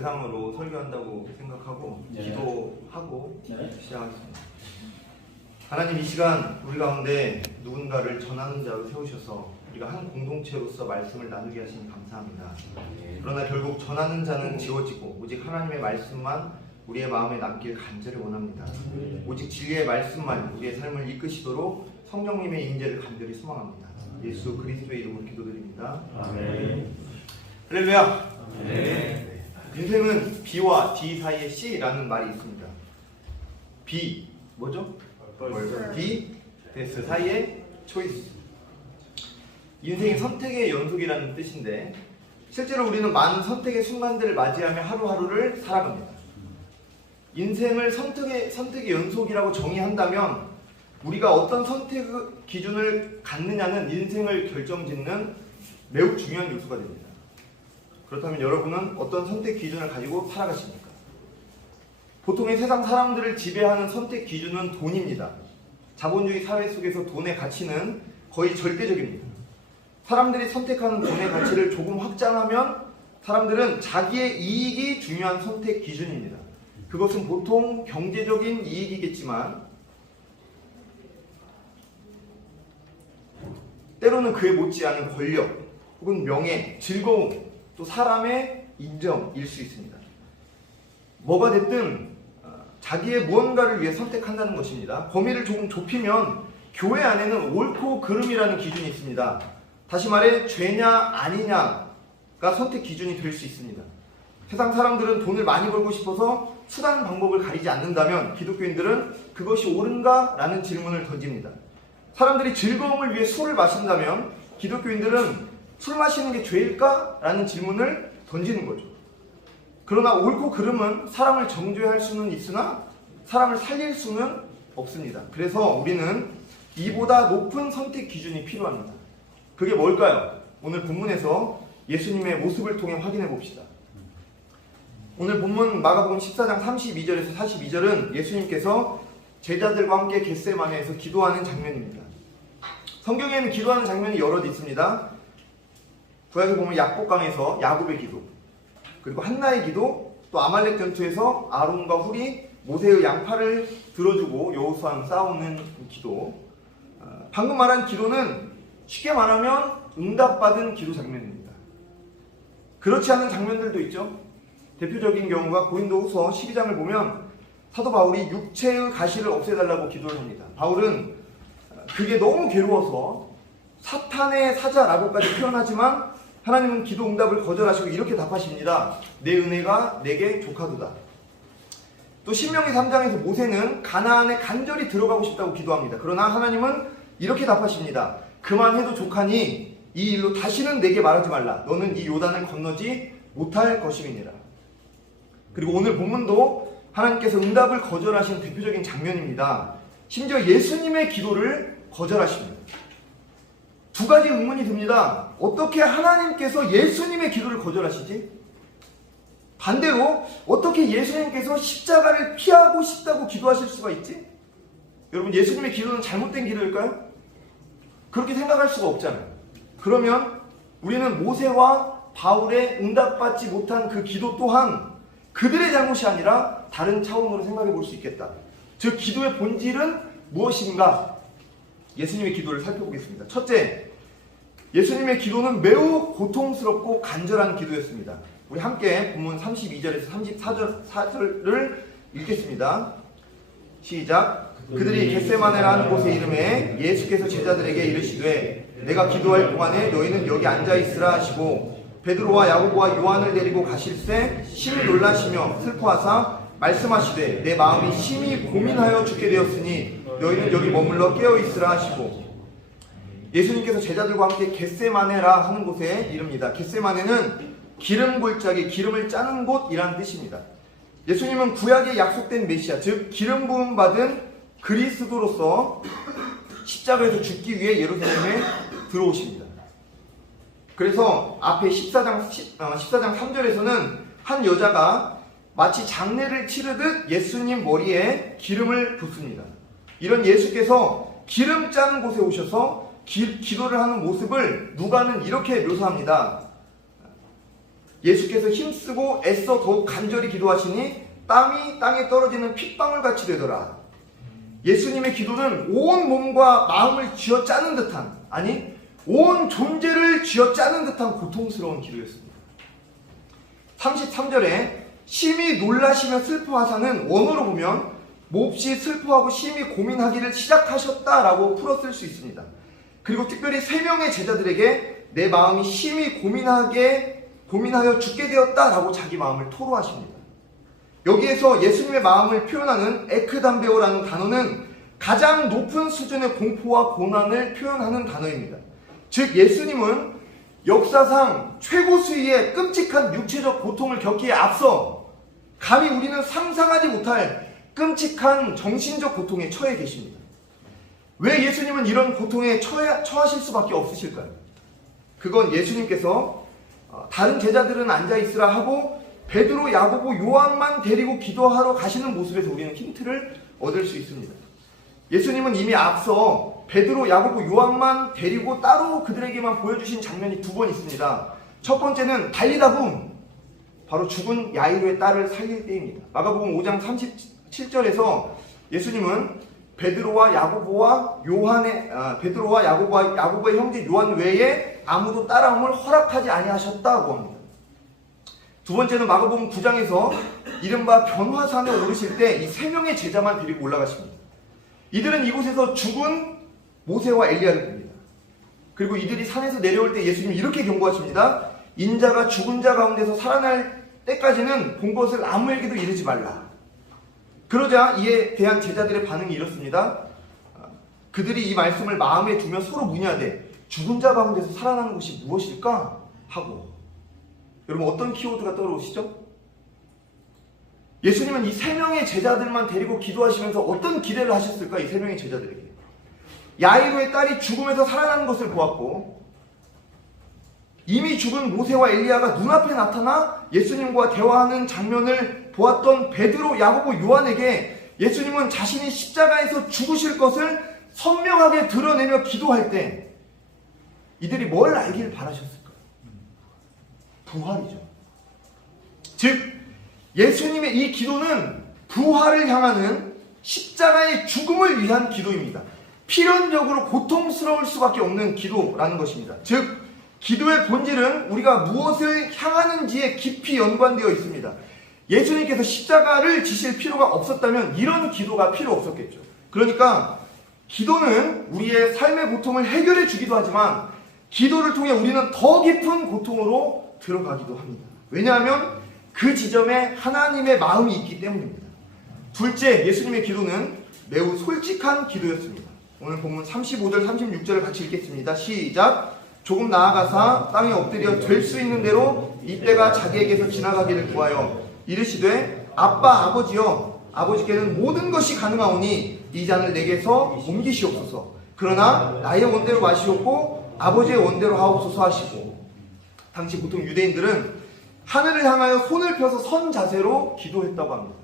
대상으로 설교한다고 생각하고 기도하고 시작하겠습니다. 하나님, 이 시간 우리 가운데 누군가를 전하는 자로 세우셔서 우리가 한 공동체로서 말씀을 나누게 하시니 감사합니다. 그러나 결국 전하는 자는 지워지고 오직 하나님의 말씀만 우리의 마음에 남길 간절히 원합니다. 오직 진리의 말씀만 우리의 삶을 이끄시도록 성령님의 인재를 간절히 소망합니다. 예수 그리스도의 이름으로 기도드립니다. 아멘. 할렐루야. 네. 인생은 B와 D 사이에 C라는 말이 있습니다. B 뭐죠? D, S 사이에 초이스. 인생이 선택의 연속이라는 뜻인데 실제로 우리는 많은 선택의 순간들을 맞이하며 하루하루를 살아갑니다. 인생을 선택의 연속이라고 정의한다면 우리가 어떤 선택 기준을 갖느냐는 인생을 결정짓는 매우 중요한 요소가 됩니다. 그렇다면 여러분은 어떤 선택 기준을 가지고 살아가십니까? 보통의 세상 사람들을 지배하는 선택 기준은 돈입니다. 자본주의 사회 속에서 돈의 가치는 거의 절대적입니다. 사람들이 선택하는 돈의 가치를 조금 확장하면 사람들은 자기의 이익이 중요한 선택 기준입니다. 그것은 보통 경제적인 이익이겠지만 때로는 그에 못지않은 권력 혹은 명예, 즐거움, 또 사람의 인정일 수 있습니다. 뭐가 됐든 자기의 무언가를 위해 선택한다는 것입니다. 범위를 조금 좁히면 교회 안에는 옳고 그름이라는 기준이 있습니다. 다시 말해 죄냐 아니냐가 선택 기준이 될 수 있습니다. 세상 사람들은 돈을 많이 벌고 싶어서 수단 방법을 가리지 않는다면 기독교인들은 그것이 옳은가? 라는 질문을 던집니다. 사람들이 즐거움을 위해 술을 마신다면 기독교인들은 술 마시는 게 죄일까? 라는 질문을 던지는 거죠. 그러나 옳고 그름은 사람을 정죄할 수는 있으나 사람을 살릴 수는 없습니다. 그래서 우리는 이보다 높은 선택 기준이 필요합니다. 그게 뭘까요? 오늘 본문에서 예수님의 모습을 통해 확인해 봅시다. 오늘 본문 마가복음 14장 32절에서 42절은 예수님께서 제자들과 함께 겟세마네에서 기도하는 장면입니다. 성경에는 기도하는 장면이 여럿 있습니다. 구약에 보면 약복강에서 야곱의 기도, 그리고 한나의 기도, 또 아말렉 전투에서 아론과 훌이 모세의 양팔을 들어주고 여호수아랑 싸우는 기도. 방금 말한 기도는 쉽게 말하면 응답받은 기도 장면입니다. 그렇지 않은 장면들도 있죠. 대표적인 경우가 고린도후서 12장을 보면 사도 바울이 육체의 가시를 없애달라고 기도를 합니다. 바울은 그게 너무 괴로워서 사탄의 사자라고까지 표현하지만 하나님은 기도 응답을 거절하시고 이렇게 답하십니다. 내 은혜가 내게 족하도다. 또 신명기 3장에서 모세는 가나안에 간절히 들어가고 싶다고 기도합니다. 그러나 하나님은 이렇게 답하십니다. 그만해도 족하니 이 일로 다시는 내게 말하지 말라. 너는 이 요단을 건너지 못할 것임이니라. 그리고 오늘 본문도 하나님께서 응답을 거절하신 대표적인 장면입니다. 심지어 예수님의 기도를 거절하십니다. 두 가지 의문이 듭니다. 어떻게 하나님께서 예수님의 기도를 거절하시지? 반대로 어떻게 예수님께서 십자가를 피하고 싶다고 기도하실 수가 있지? 여러분, 예수님의 기도는 잘못된 기도일까요? 그렇게 생각할 수가 없잖아요. 그러면 우리는 모세와 바울의 응답받지 못한 그 기도 또한 그들의 잘못이 아니라 다른 차원으로 생각해 볼 수 있겠다. 즉, 기도의 본질은 무엇인가? 예수님의 기도를 살펴보겠습니다. 첫째, 예수님의 기도는 매우 고통스럽고 간절한 기도였습니다. 우리 함께 본문 32절에서 34절을 읽겠습니다. 시작. 그들이 겟세마네라는 곳에 이름에 예수께서 제자들에게 이르시되 내가 기도할 동안에 너희는 여기 앉아있으라 하시고 베드로와 야고보와 요한을 데리고 가실새 심히 놀라시며 슬퍼하사 말씀하시되 내 마음이 심히 고민하여 죽게 되었으니 너희는 여기 머물러 깨어있으라 하시고 예수님께서 제자들과 함께 겟세마네라 하는 곳에 이릅니다. 겟세마네는 기름 골짜기, 기름을 짜는 곳이라는 뜻입니다. 예수님은 구약에 약속된 메시아, 즉 기름 부음 받은 그리스도로서 십자가에서 죽기 위해 예루살렘에 들어오십니다. 그래서 앞에 14장 3절에서는 한 여자가 마치 장례를 치르듯 예수님 머리에 기름을 붓습니다. 이런 예수께서 기름 짜는 곳에 오셔서 기도를 하는 모습을 누가는 이렇게 묘사합니다. 예수께서 힘쓰고 애써 더욱 간절히 기도하시니 땀이 땅에 떨어지는 핏방울같이 되더라. 예수님의 기도는 온 몸과 마음을 쥐어짜는 듯한, 아니 온 존재를 쥐어짜는 듯한 고통스러운 기도였습니다. 33절에 심히 놀라시며 슬퍼하사는 원어로 보면 몹시 슬퍼하고 심히 고민하기를 시작하셨다라고 풀었을 수 있습니다. 그리고 특별히 3명의 제자들에게 내 마음이 심히 고민하여 죽게 되었다라고 자기 마음을 토로하십니다. 여기에서 예수님의 마음을 표현하는 에크담베오라는 단어는 가장 높은 수준의 공포와 고난을 표현하는 단어입니다. 즉 예수님은 역사상 최고 수위의 끔찍한 육체적 고통을 겪기에 앞서 감히 우리는 상상하지 못할 끔찍한 정신적 고통에 처해 계십니다. 왜 예수님은 이런 고통에 처하실 수밖에 없으실까요? 그건 예수님께서 다른 제자들은 앉아있으라 하고 베드로, 야고보, 요한만 데리고 기도하러 가시는 모습에서 우리는 힌트를 얻을 수 있습니다. 예수님은 이미 앞서 베드로, 야고보, 요한만 데리고 따로 그들에게만 보여주신 장면이 2번 있습니다. 첫 번째는 달리다붐, 바로 죽은 야이로의 딸을 살릴 때입니다. 마가복음 5장 37절에서 예수님은 베드로와 야고보와 야고보의 형제 요한 외에 아무도 따라옴을 허락하지 아니하셨다고 합니다. 두 번째는 마가복음 9장에서 이른바 변화산에 오르실 때 이 3명의 제자만 데리고 올라가십니다. 이들은 이곳에서 죽은 모세와 엘리야를 봅니다. 그리고 이들이 산에서 내려올 때 예수님이 이렇게 경고하십니다. 인자가 죽은 자 가운데서 살아날 때까지는 본 것을 아무에게도 이르지 말라. 그러자 이에 대한 제자들의 반응이 이렇습니다. 그들이 이 말씀을 마음에 두며 서로 문의하되 죽은 자 가운데서 살아나는 것이 무엇일까? 하고. 여러분 어떤 키워드가 떠오르시죠? 예수님은 이 3명의 제자들만 데리고 기도하시면서 어떤 기대를 하셨을까? 이 3명의 제자들에게. 야이로의 딸이 죽음에서 살아나는 것을 보았고 이미 죽은 모세와 엘리야가 눈앞에 나타나 예수님과 대화하는 장면을 보았던 베드로, 야고보, 요한에게 예수님은 자신이 십자가에서 죽으실 것을 선명하게 드러내며 기도할 때 이들이 뭘 알길 바라셨을까요? 부활이죠. 즉 예수님의 이 기도는 부활을 향하는 십자가의 죽음을 위한 기도입니다. 필연적으로 고통스러울 수밖에 없는 기도라는 것입니다. 즉 기도의 본질은 우리가 무엇을 향하는지에 깊이 연관되어 있습니다. 예수님께서 십자가를 지실 필요가 없었다면 이런 기도가 필요 없었겠죠. 그러니까 기도는 우리의 삶의 고통을 해결해 주기도 하지만 기도를 통해 우리는 더 깊은 고통으로 들어가기도 합니다. 왜냐하면 그 지점에 하나님의 마음이 있기 때문입니다. 둘째, 예수님의 기도는 매우 솔직한 기도였습니다. 오늘 본문 35절 36절을 같이 읽겠습니다. 시작. 조금 나아가사 땅에 엎드려 될 수 있는 대로 이때가 자기에게서 지나가기를 구하여 이르시되 아빠 아버지여 아버지께는 모든 것이 가능하오니 이 잔을 내게서 옮기시옵소서. 그러나 나의 원대로 마시옵고 아버지의 원대로 하옵소서 하시고. 당시 보통 유대인들은 하늘을 향하여 손을 펴서 선 자세로 기도했다고 합니다.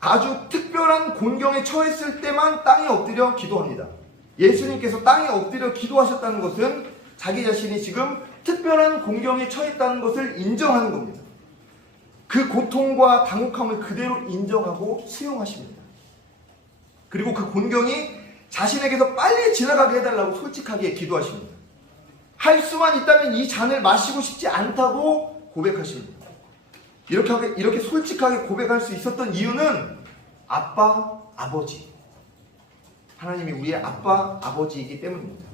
아주 특별한 곤경에 처했을 때만 땅에 엎드려 기도합니다. 예수님께서 땅에 엎드려 기도하셨다는 것은 자기 자신이 지금 특별한 곤경에 처했다는 것을 인정하는 겁니다. 그 고통과 당혹함을 그대로 인정하고 수용하십니다. 그리고 그 곤경이 자신에게서 빨리 지나가게 해달라고 솔직하게 기도하십니다. 할 수만 있다면 이 잔을 마시고 싶지 않다고 고백하십니다. 이렇게 솔직하게 고백할 수 있었던 이유는 아빠, 아버지. 하나님이 우리의 아빠, 아버지이기 때문입니다.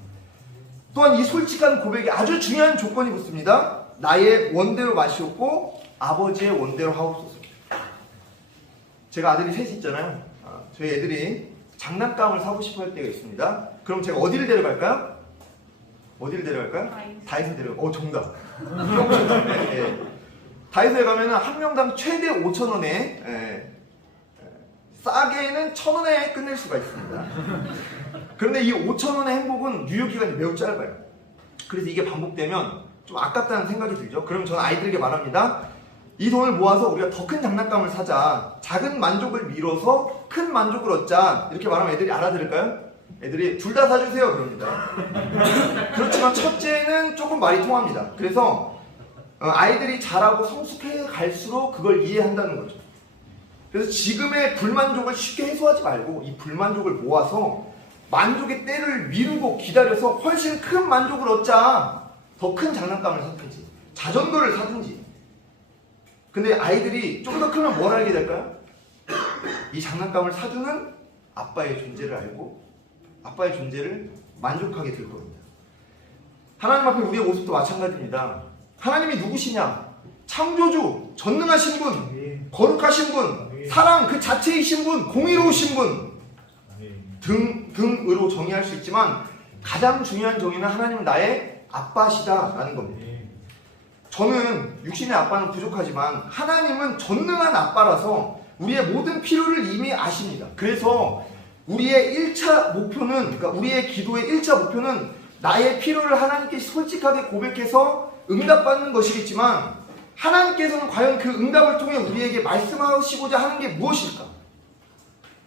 또한 이 솔직한 고백에 아주 중요한 조건이 붙습니다. 나의 원대로 마시옵고 아버지의 원대로 하옵소서. 제가 아들이 셋이 있잖아요. 저희 애들이 장난감을 사고 싶어 할 때가 있습니다. 그럼 제가 어디를 데려갈까요? 어디를 데려갈까요? 다이소 데려갈까요? 정답. 네. 다이소에 가면 한 명당 최대 5,000원에 싸게는 1,000원에 끝낼 수가 있습니다. 그런데 이 5,000원의 행복은 유효기간이 매우 짧아요. 그래서 이게 반복되면 좀 아깝다는 생각이 들죠. 그럼 저는 아이들에게 말합니다. 이 돈을 모아서 우리가 더 큰 장난감을 사자. 작은 만족을 미뤄서 큰 만족을 얻자. 이렇게 말하면 애들이 알아들을까요? 애들이 둘 다 사주세요 그럽니다. 그렇지만 첫째는 조금 말이 통합니다. 그래서 아이들이 자라고 성숙해 갈수록 그걸 이해한다는 거죠. 그래서 지금의 불만족을 쉽게 해소하지 말고 이 불만족을 모아서 만족의 때를 미루고 기다려서 훨씬 큰 만족을 얻자. 더 큰 장난감을 사든지 자전거를 사든지. 근데 아이들이 좀 더 크면 뭘 알게 될까요? 이 장난감을 사주는 아빠의 존재를 알고 아빠의 존재를 만족하게 될 겁니다. 하나님 앞에 우리의 모습도 마찬가지입니다. 하나님이 누구시냐? 창조주, 전능하신 분, 거룩하신 분, 사랑 그 자체이신 분, 공의로우신 분 등으로 정의할 수 있지만 가장 중요한 정의는 하나님은 나의 아빠시다라는 겁니다. 저는 육신의 아빠는 부족하지만 하나님은 전능한 아빠라서 우리의 모든 필요를 이미 아십니다. 그래서 우리의 1차 목표는, 그러니까 우리의 기도의 1차 목표는 나의 필요를 하나님께 솔직하게 고백해서 응답받는 것이겠지만 하나님께서는 과연 그 응답을 통해 우리에게 말씀하시고자 하는 게 무엇일까?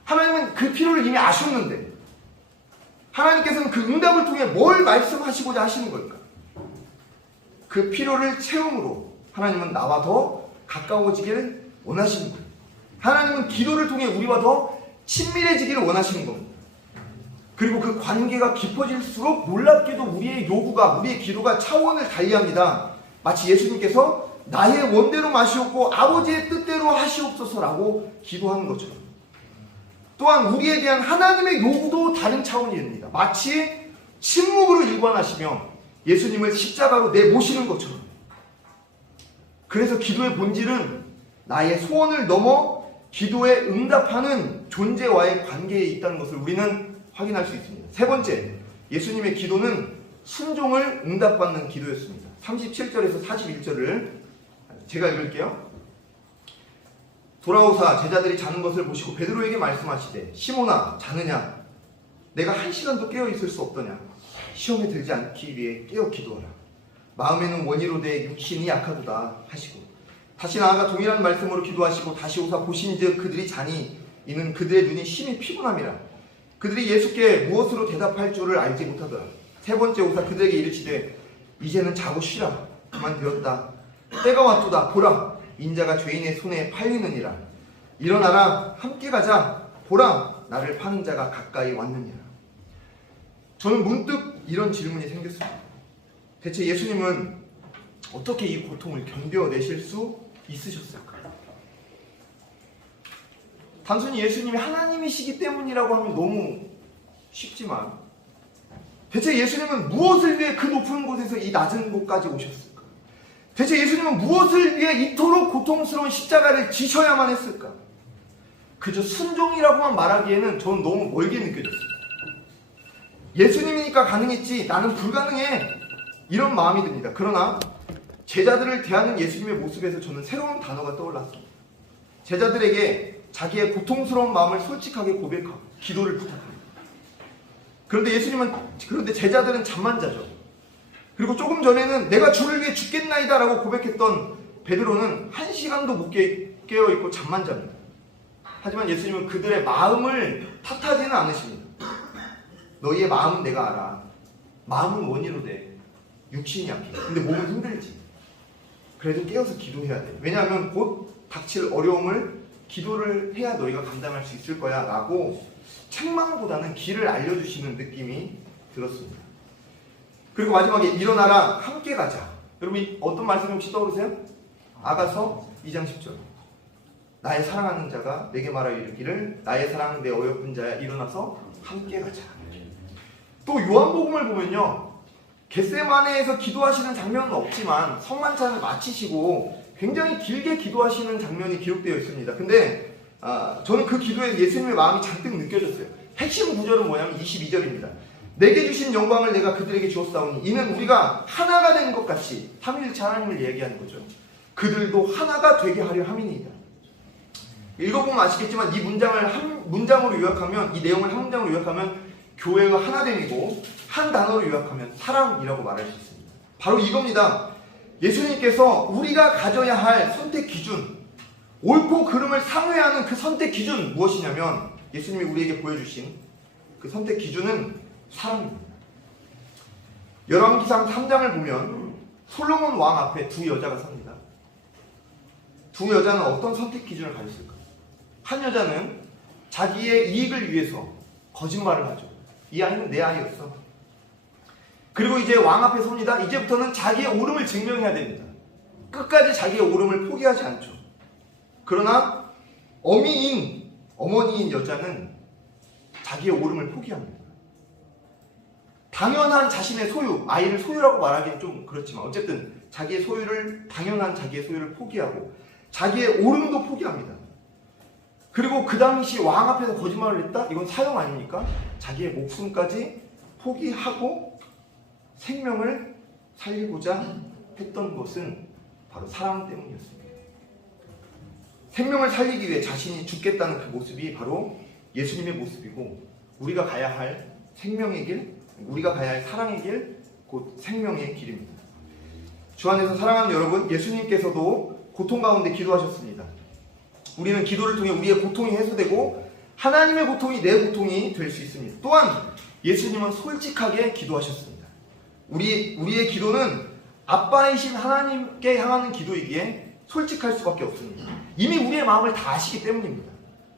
하나님은 그 필요를 이미 아셨는데 하나님께서는 그 응답을 통해 뭘 말씀하시고자 하시는 걸까? 그 필요를 채움으로 하나님은 나와 더 가까워지기를 원하시는 거예요. 하나님은 기도를 통해 우리와 더 친밀해지기를 원하시는 겁니다. 그리고 그 관계가 깊어질수록 놀랍게도 우리의 요구가, 우리의 기도가 차원을 달리합니다. 마치 예수님께서 나의 원대로 마시옵고 아버지의 뜻대로 하시옵소서라고 기도하는 것처럼. 또한 우리에 대한 하나님의 요구도 다른 차원이 됩니다. 마치 침묵으로 일관하시며 예수님을 십자가로 내모시는 것처럼. 그래서 기도의 본질은 나의 소원을 넘어 기도에 응답하는 존재와의 관계에 있다는 것을 우리는 확인할 수 있습니다. 세 번째, 예수님의 기도는 순종을 응답받는 기도였습니다. 37절에서 41절을 제가 읽을게요. 돌아오사 제자들이 자는 것을 보시고 베드로에게 말씀하시되 시몬아 자느냐? 내가 1시간도 깨어 있을 수 없더냐? 시험에 들지 않기 위해 깨어 기도하라. 마음에는 원이로되 육신이 약하도다 하시고 다시 나아가 동일한 말씀으로 기도하시고 다시 오사 보신즉 그들이 자니 이는 그들의 눈이 심히 피곤함이라. 그들이 예수께 무엇으로 대답할 줄을 알지 못하더라. 세 번째 오사 그들에게 이르시되 이제는 자고 쉬라. 그만 되었다. 때가 왔도다. 보라 인자가 죄인의 손에 팔리느니라. 일어나라 함께 가자. 보라 나를 파는 자가 가까이 왔느니라. 저는 문득 이런 질문이 생겼습니다. 대체 예수님은 어떻게 이 고통을 견뎌내실 수 있으셨을까요? 단순히 예수님이 하나님이시기 때문이라고 하면 너무 쉽지만 대체 예수님은 무엇을 위해 그 높은 곳에서 이 낮은 곳까지 오셨을까? 대체 예수님은 무엇을 위해 이토록 고통스러운 십자가를 지셔야만 했을까? 그저 순종이라고만 말하기에는 저는 너무 멀게 느껴졌습니다. 예수님이니까 가능했지 나는 불가능해 이런 마음이 듭니다. 그러나 제자들을 대하는 예수님의 모습에서 저는 새로운 단어가 떠올랐습니다. 제자들에게 자기의 고통스러운 마음을 솔직하게 고백하고 기도를 부탁합니다. 그런데 제자들은 잠만 자죠. 그리고 조금 전에는 내가 주를 위해 죽겠나이다 라고 고백했던 베드로는 1시간도 못 깨어있고 잠만 잡니다. 하지만 예수님은 그들의 마음을 탓하지는 않으십니다. 너희의 마음은 내가 알아. 마음은 원이로 돼. 육신이 약해. 근데 몸은 힘들지. 그래도 깨어서 기도해야 돼. 왜냐하면 곧 닥칠 어려움을 기도를 해야 너희가 감당할 수 있을 거야 라고 책망보다는 길을 알려주시는 느낌이 들었습니다. 그리고 마지막에 일어나라 함께 가자. 여러분 어떤 말씀이 혹시 떠오르세요? 아가서 2장 10절. 나의 사랑하는 자가 내게 말하여 이르기를 나의 사랑 내 어여쁜 자야 일어나서 함께 가자. 또 요한복음을 보면요. 겟세마네에서 기도하시는 장면은 없지만 성만찬을 마치시고 굉장히 길게 기도하시는 장면이 기록되어 있습니다. 근데 저는 그 기도에 예수님의 마음이 잔뜩 느껴졌어요. 핵심 구절은 뭐냐면 22절입니다. 내게 주신 영광을 내가 그들에게 주었사오니 이는 우리가 하나가 된 것 같이 삼위일체 하나님을 얘기하는 거죠. 그들도 하나가 되게 하려 함이니이다. 읽어보면 아시겠지만 이 문장을 한 문장으로 요약하면 이 내용을 한 문장으로 요약하면 교회의 하나됨이고 한 단어로 요약하면 사랑이라고 말할 수 있습니다. 바로 이겁니다. 예수님께서 우리가 가져야 할 선택 기준, 옳고 그름을 상회하는 그 선택 기준 무엇이냐면 예수님이 우리에게 보여주신 그 선택 기준은 사랑입니다. 열왕기상 3장을 보면 솔로몬 왕 앞에 두 여자가 섭니다. 두 여자는 어떤 선택 기준을 가졌을까? 한 여자는 자기의 이익을 위해서 거짓말을 하죠. 이 아이는 내 아이였어. 그리고 이제 왕 앞에 섭니다. 이제부터는 자기의 옳음을 증명해야 됩니다. 끝까지 자기의 옳음을 포기하지 않죠. 그러나 어머니인 여자는 자기의 옳음을 포기합니다. 당연한 자신의 소유, 아이를 소유라고 말하기는 좀 그렇지만 어쨌든 당연한 자기의 소유를 포기하고 자기의 옳음도 포기합니다. 그리고 그 당시 왕 앞에서 거짓말을 했다? 이건 사형 아닙니까? 자기의 목숨까지 포기하고 생명을 살리고자 했던 것은 바로 사랑 때문이었습니다. 생명을 살리기 위해 자신이 죽겠다는 그 모습이 바로 예수님의 모습이고, 우리가 가야 할 생명의 길, 우리가 가야 할 사랑의 길, 곧 생명의 길입니다. 주 안에서 사랑하는 여러분, 예수님께서도 고통 가운데 기도하셨습니다. 우리는 기도를 통해 우리의 고통이 해소되고 하나님의 고통이 내 고통이 될 수 있습니다. 또한 예수님은 솔직하게 기도하셨습니다. 우리의 기도는 아빠이신 하나님께 향하는 기도이기에 솔직할 수밖에 없습니다. 이미 우리의 마음을 다 아시기 때문입니다.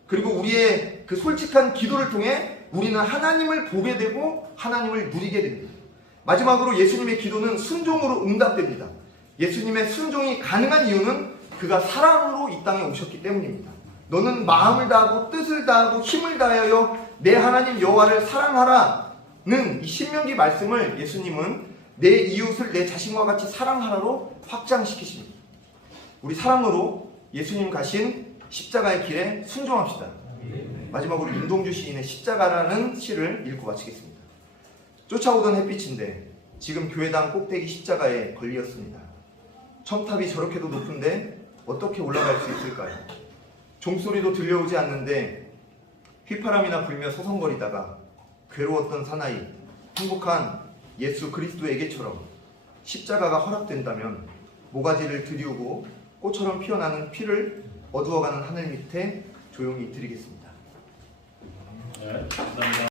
그리고 우리의 그 솔직한 기도를 통해 우리는 하나님을 보게 되고 하나님을 누리게 됩니다. 마지막으로 예수님의 기도는 순종으로 응답됩니다. 예수님의 순종이 가능한 이유는 그가 사랑으로 이 땅에 오셨기 때문입니다. 너는 마음을 다하고 뜻을 다하고 힘을 다하여 내 하나님 여호와를 사랑하라는 이 신명기 말씀을 예수님은 내 이웃을 내 자신과 같이 사랑하라로 확장시키십니다. 우리 사랑으로 예수님 가신 십자가의 길에 순종합시다. 마지막으로 윤동주 시인의 십자가라는 시를 읽고 마치겠습니다. 쫓아오던 햇빛인데 지금 교회당 꼭대기 십자가에 걸리었습니다. 첨탑이 저렇게도 높은데 어떻게 올라갈 수 있을까요? 종소리도 들려오지 않는데 휘파람이나 불며 서성거리다가 괴로웠던 사나이, 행복한 예수 그리스도에게처럼 십자가가 허락된다면 모가지를 들이우고 꽃처럼 피어나는 피를 어두워가는 하늘 밑에 조용히 드리겠습니다. 네, 감사합니다.